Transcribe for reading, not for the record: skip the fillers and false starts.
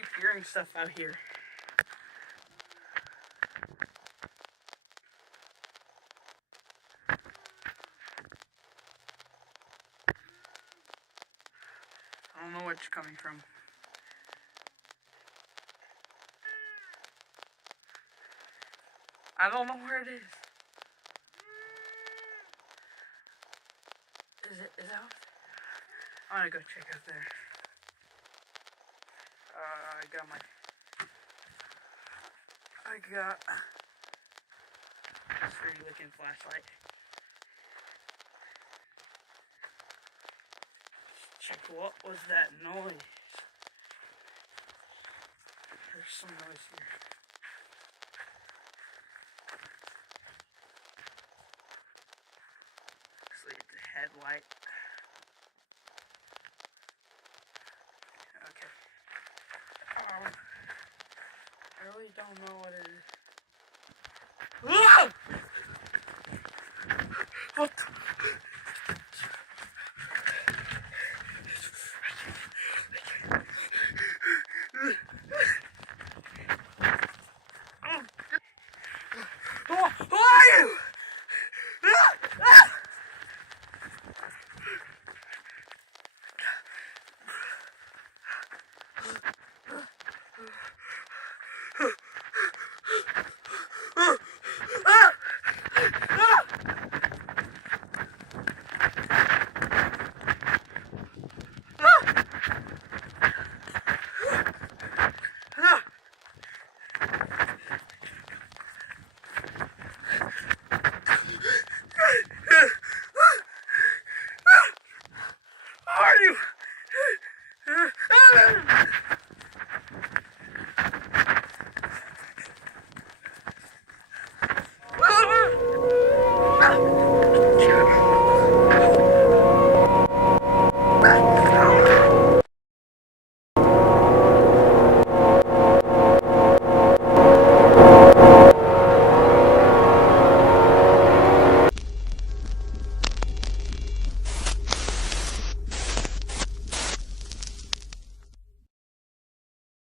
keep hearing stuff out here. I don't know where it's coming from. I don't know where it is. Is that out there? I'm gonna go check out there. I got this pretty looking flashlight. Check, what was that noise? There's some noise here. Looks like it's a headlight. Okay. I really don't know what it is. Whoa!